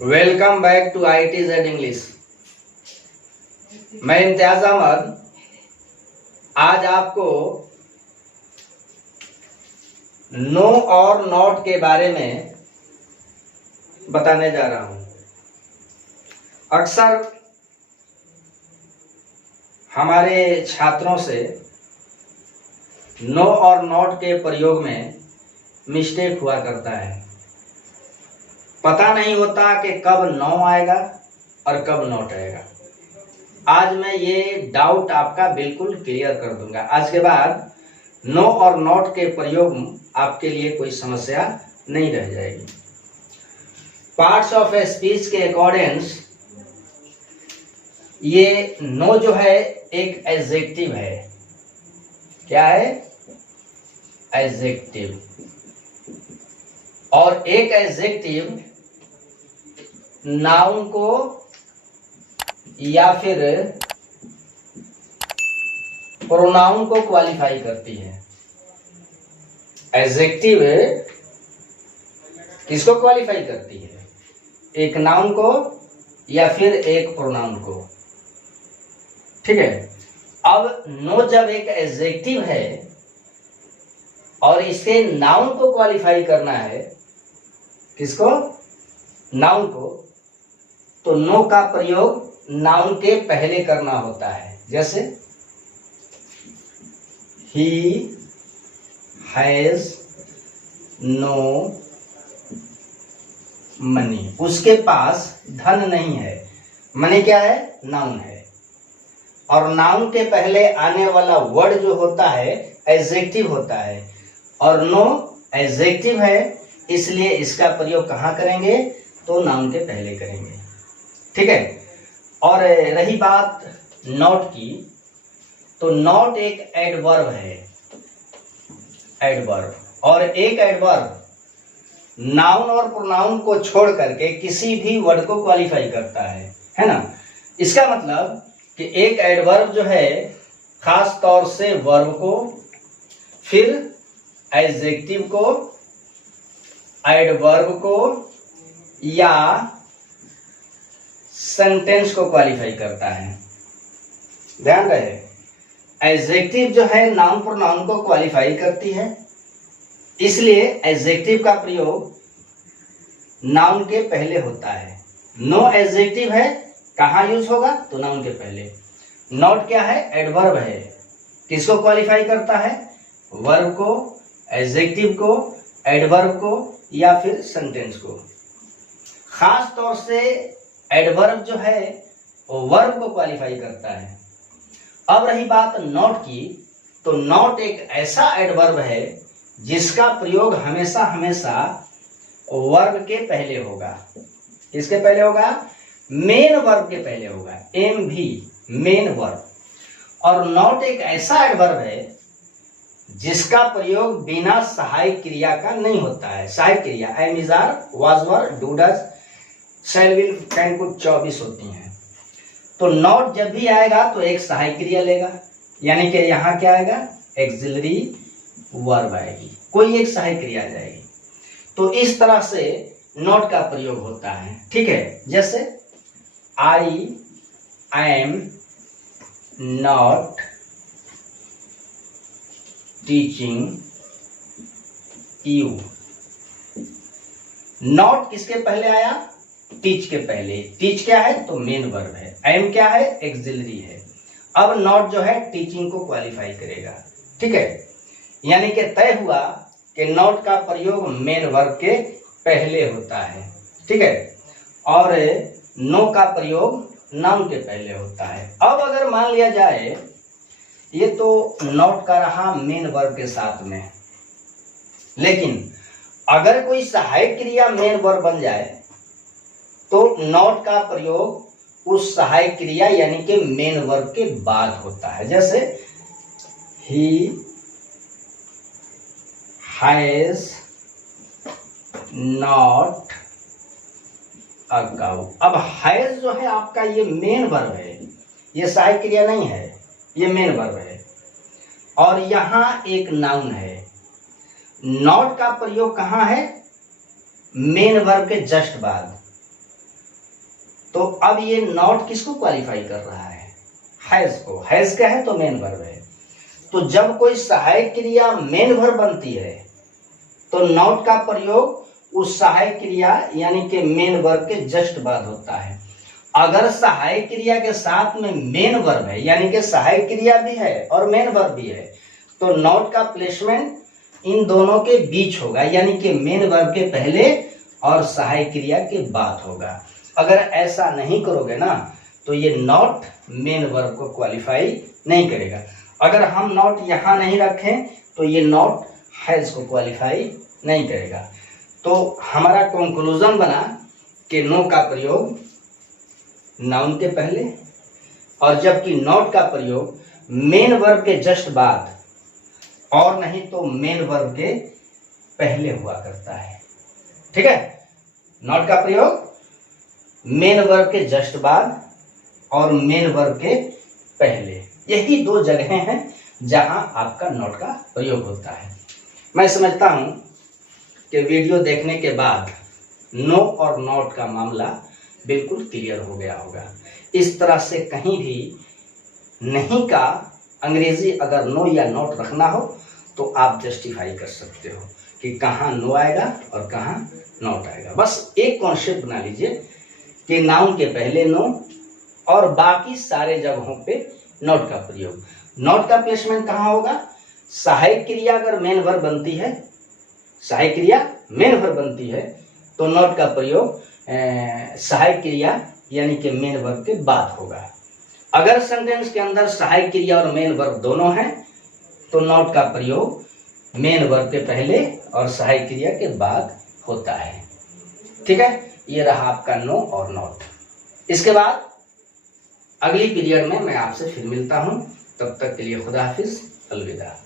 Welcome back to ITZ English. मैं इम्तियाज अहमद आज आपको नो और नॉट के बारे में बताने जा रहा हूं। अक्सर हमारे छात्रों से नो और नॉट के प्रयोग में मिस्टेक हुआ करता है। पता नहीं होता कि कब नो आएगा और कब नॉट आएगा। आज मैं ये डाउट आपका बिल्कुल क्लियर कर दूंगा। आज के बाद नो और नॉट के प्रयोग आपके लिए कोई समस्या नहीं रह जाएगी। पार्ट्स ऑफ ए स्पीच के अकॉर्डिंग ये नो जो है एक एडजेक्टिव है। क्या है? एडजेक्टिव। और एक एडजेक्टिव नाउन को या फिर प्रोनाउन को क्वालिफाई करती है। एडजेक्टिव किसको क्वालिफाई करती है? एक नाउन को या फिर एक प्रोनाउन को। ठीक है। अब नो जब एक एडजेक्टिव है और इसके नाउन को क्वालिफाई करना है, किसको? नाउन को, तो नो का प्रयोग नाउन के पहले करना होता है। जैसे ही हैज नो मनी, उसके पास धन नहीं है। मनी क्या है? नाउन है। और नाउन के पहले आने वाला वर्ड जो होता है एडजेक्टिव होता है, और नो एडजेक्टिव है, इसलिए इसका प्रयोग कहाँ करेंगे? तो नाउन के पहले करेंगे। ठीक है। और रही बात नॉट की, तो नॉट एक एडवर्ब है। एडवर्ब, और एक एडवर्ब नाउन और प्रोनाउन को छोड़ करके किसी भी वर्ड को क्वालिफाई करता है ना। इसका मतलब कि एक एडवर्ब जो है खास तौर से वर्ब को, फिर एडजेक्टिव को, एडवर्ब को या सेंटेंस को क्वालिफाई करता है। ध्यान रहे, एडजेक्टिव जो है नाउन प्रोनाउन को क्वालिफाई करती है, इसलिए एडजेक्टिव का प्रयोग नाउन के पहले होता है। नो एडजेक्टिव है, कहाँ यूज होगा? तो नाउन के पहले। नॉट क्या है? एडवर्ब है। किसको क्वालिफाई करता है? वर्ब को, एडजेक्टिव को, एडवर्ब को या फिर सेंटेंस को। खास तौर से एडवर्ब जो है वो वर्ब को क्वालिफाई करता है। अब रही बात नॉट की, तो नॉट एक ऐसा एडवर्ब है जिसका प्रयोग हमेशा हमेशा वर्ब के पहले होगा। किसके पहले होगा? मेन वर्ब के पहले होगा। MV, main verb. और नॉट एक ऐसा एडवर्ब है जिसका प्रयोग बिना सहायक क्रिया का नहीं होता है। सहायक क्रिया am, is, are, was, were, do, does, shall, will, can, could 24 होती हैं। तो नॉट जब भी आएगा तो एक सहायक क्रिया लेगा, यानी कि यहाँ क्या आएगा? एक्सिलरी वर्ब आएगी, कोई एक सहायक क्रिया आ जाएगी। तो इस तरह से नॉट का प्रयोग होता है। ठीक है। जैसे I am not teaching you. Not किसके पहले आया? टीच के पहले। टीच क्या है? तो मेन वर्ब है। एम क्या है? एक्सिलरी है। अब नॉट जो है टीचिंग को क्वालिफाई करेगा। ठीक है। यानी कि तय हुआ कि नॉट का प्रयोग मेन वर्ब के पहले होता है। ठीक है। और नो का प्रयोग नाउन के पहले होता है। अब अगर मान लिया जाए ये तो नॉट का रहा मेन वर्ब के साथ में, लेकिन अगर कोई सहायक क्रिया मेन वर्ब बन जाए तो नॉट का प्रयोग उस सहायक क्रिया यानी कि मेन वर्ब के बाद होता है। जैसे he has not a cow. अब हैज जो है आपका ये मेन वर्ब है, ये सहायक क्रिया नहीं है, ये मेन वर्ब है। और यहां एक नाउन है। नॉट का प्रयोग कहां है? मेन वर्ब के जस्ट बाद। तो अब ये नॉट किसको क्वालिफाई कर रहा है? हैज को। हैज क्या है? तो मेन वर्ब है। तो जब कोई सहायक क्रिया मेन वर्ब बनती है तो नॉट का प्रयोग उस सहायक क्रिया यानी कि मेन वर्ब के जस्ट बाद होता है। अगर सहायक क्रिया के साथ में मेन वर्ब है यानी कि सहायक क्रिया भी है और मेन वर्ब भी है तो नॉट का प्लेसमेंट इन दोनों के बीच होगा यानी कि मेन वर्ब के पहले और सहायक क्रिया के बाद होगा। अगर ऐसा नहीं करोगे ना तो ये नॉट मेन वर्ब को क्वालिफाई नहीं करेगा। अगर हम नॉट यहां नहीं रखें तो ये नॉट हैज को क्वालिफाई नहीं करेगा। तो हमारा कंक्लूजन बना कि नो का प्रयोग नाउन के पहले और जबकि नॉट का प्रयोग मेन वर्ब के जस्ट बाद और नहीं तो मेन वर्ब के पहले हुआ करता है। ठीक है, नॉट का प्रयोग मेन वर्ब के जस्ट बाद और मेन वर्ब के पहले, यही दो जगहें हैं जहां आपका नॉट का प्रयोग होता है। मैं समझता हूं कि वीडियो देखने के बाद नो और नॉट का मामला बिल्कुल क्लियर हो गया होगा। इस तरह से कहीं भी नहीं का अंग्रेजी अगर नो या नॉट रखना हो तो आप जस्टिफाई कर सकते हो कि कहाँ नो आएगा और कहाँ नॉट आएगा। बस एक कॉन्सेप्ट बना लीजिए कि नाउन के पहले नो और बाकी सारे जगहों पे नॉट का प्रयोग। नॉट का प्लेसमेंट कहाँ होगा? सहायक क्रिया अगर मेन वर्ब बनती है, सहायक क्रिया मेन वर्ब बनती है तो नॉट का प्रयोग सहायक क्रिया यानी कि मेन वर्ब के बाद होगा। अगर सेंटेंस के अंदर सहायक क्रिया और मेन वर्ब दोनों हैं तो नॉट का प्रयोग मेन वर्ब के पहले और सहायक क्रिया के बाद होता है। ठीक है, ये रहा आपका नो और नॉट। इसके बाद अगली पीरियड में मैं आपसे फिर मिलता हूं। तब तक के लिए खुदा हाफिज, अलविदा।